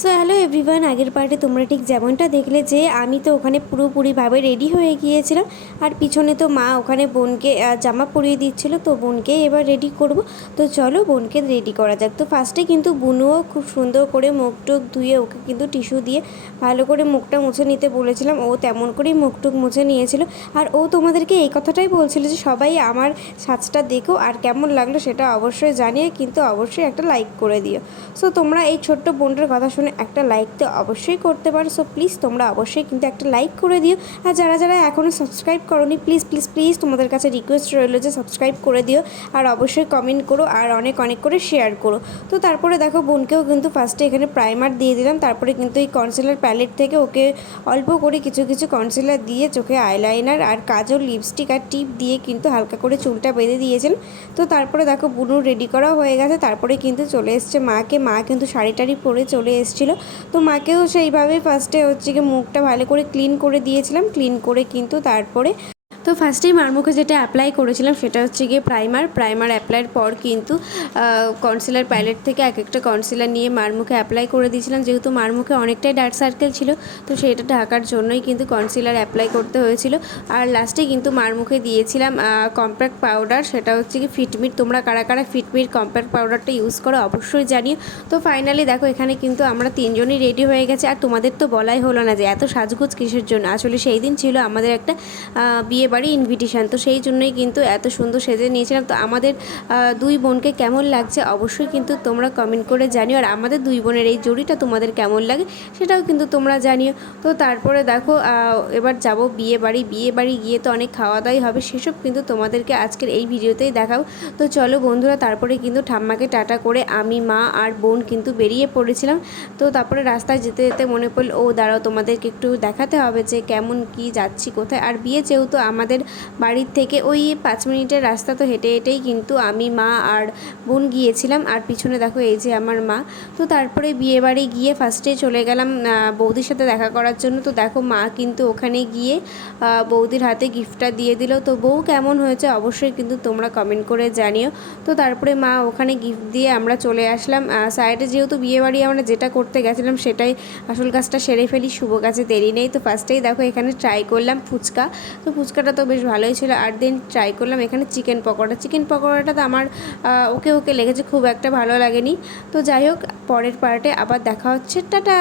So hello everyone, আগের পার্টে তোমরা ঠিক যেমনটা দেখলে যে আমি তো ওখানে পুরোপুরিভাবে রেডি হয়ে গিয়েছিলাম। আর পিছনে তো মা ওখানে বোনকে জামা পরিয়ে দিচ্ছিলো, তো বোনকে এবার রেডি করব। তো চলো বোনকে রেডি করা যাক। তো ফার্স্টে কিন্তু বুনুও খুব সুন্দর করে মুখ টুক ধুয়ে ওকে কিন্তু টিস্যু দিয়ে ভালো করে মুখটা মুছে নিতে বলেছিলাম। ও তেমন করেই মুখ টুক মুছে নিয়েছিল। আর ও তোমাদেরকে এই কথাটাই বলছিল যে সবাই আমার সাজটা দেখো আর কেমন লাগলো সেটা অবশ্যই জানিয়ে কিন্তু অবশ্যই একটা লাইক করে দিও। সো তোমরা এই ছোট্ট বোনটার কথা শুনে একটা লাইক তো অবশ্যই করতে পারো। সো প্লিজ তোমরা অবশ্যই কিন্তু একটা লাইক করে দিও। আর যারা যারা এখনও সাবস্ক্রাইব করোনি, প্লিজ প্লিজ প্লিজ তোমাদের কাছে রিকোয়েস্ট রইলো যে সাবস্ক্রাইব করে দিও। আর অবশ্যই কমেন্ট করো আর অনেক অনেক করে শেয়ার করো। তো তারপরে দেখো বোনকেও কিন্তু ফার্স্টে এখানে প্রাইমার দিয়ে দিলাম। তারপরে কিন্তু এই কনসিলার প্যালেট থেকে ওকে অল্প করে কিছু কিছু কনসিলার দিয়ে চোখে আইলাইনার আর কাজল, লিপস্টিক আর টিপ দিয়ে কিন্তু হালকা করে চুলটা বেঁধে দিয়েছেন। তো তারপরে দেখো বুনুর রেডি করা হয়ে গেছে। তারপরে কিন্তু চলে এসছে মা কিন্তু শাড়ি টাড়ি পরে চলে এসেছিলো। তো মাকেও সেইভাবেই ফার্স্টে হচ্ছে কি মুখটা ভালো করে ক্লিন করে দিয়েছিলাম। ক্লিন করে কিন্তু তারপরে তো ফার্স্টেই মার মুখে যেটা অ্যাপ্লাই করেছিলাম সেটা হচ্ছে গিয়ে প্রাইমার অ্যাপ্লাইয়ের পর কিন্তু কনসিলার প্যালেট থেকে এক একটা কনসিলার নিয়ে মার মুখে অ্যাপ্লাই করে দিয়েছিলাম। যেহেতু মার মুখে অনেকটাই ডার্ক সার্কেল ছিল, তো সেটা ঢাকার জন্যই কিন্তু কনসিলার অ্যাপ্লাই করতে হয়েছিল। আর লাস্টে কিন্তু মার মুখে দিয়েছিলাম কম্প্যাক্ট পাউডার, সেটা হচ্ছে কি ফিটমির। তোমরা কারা কারা ফিটমির কম্প্যাক্ট পাউডারটা ইউজ করো অবশ্যই জানিও। তো ফাইনালি দেখো এখানে কিন্তু আমরা তিনজনই রেডি হয়ে গেছি। আর তোমাদের তো বলাই হলো না যে এত সাজগোজ কিসের জন্য। আসলে সেই দিন ছিল আমাদের একটা বিয়ে বাড়ি ইনভিটেশান, তো সেই জন্যই কিন্তু এত সুন্দর সেজে নিয়েছিলাম। তো আমাদের দুই বোনকে কেমন লাগছে অবশ্যই কিন্তু তোমরা কমেন্ট করে জানিও। আর আমাদের দুই বোনের এই জুড়িটা তোমাদের কেমন লাগে সেটাও কিন্তু তোমরা জানিও। তো তারপরে দেখো এবার যাব বিয়ে বাড়ি গিয়ে তো অনেক খাওয়া দাওয়াই হবে, সেসব কিন্তু তোমাদেরকে আজকের এই ভিডিওতেই দেখাও। তো চলো বন্ধুরা, তারপরে কিন্তু ঠাম্মাকে টাটা করে আমি, মা আর বোন কিন্তু বেরিয়ে পড়েছিলাম। তো তারপরে রাস্তায় যেতে যেতে মনে পড়লো ও দাঁড়াও, তোমাদেরকে একটু দেখাতে হবে যে কেমন কি যাচ্ছি কোথায়। আর বিয়ে যেহেতু আমাদের বাড়ির থেকে ওই 5 মিনিটের রাস্তা, তো হেঁটে হেঁটেই কিন্তু আমি, মা আর বোন গিয়েছিলাম। আর পিছনে দেখো এই যে আমার মা। তো তারপরে বিয়ে বাড়ি গিয়ে ফার্স্টে চলে গেলাম বৌদির সাথে দেখা করার জন্য। তো দেখো মা কিন্তু ওখানে গিয়ে বৌদির হাতে গিফটটা দিয়ে দিল। তো বউ কেমন হয়েছে অবশ্যই কিন্তু তোমরা কমেন্ট করে জানিও। তো তারপরে মা ওখানে গিফট দিয়ে আমরা চলে আসলাম সাইডে। যেহেতু বিয়ে বাড়ি আমরা যেটা করতে গেছিলাম সেটাই আসল কাজটা সেরে ফেলি, শুভ কাজে দেরি নেই। তো ফার্স্টেই দেখো এখানে ট্রাই করলাম ফুচকা। তো ফুচকাটা তো বেশ ভালোই ছিল। আর দেন ট্রাই করলাম এখানে চিকেন পকোড়াটা তো আমার ওকে লেগেছে, খুব একটা ভালো লাগেনি। তো যাই হোক, পরের পার্টে আবার দেখা হচ্ছে, টাটা।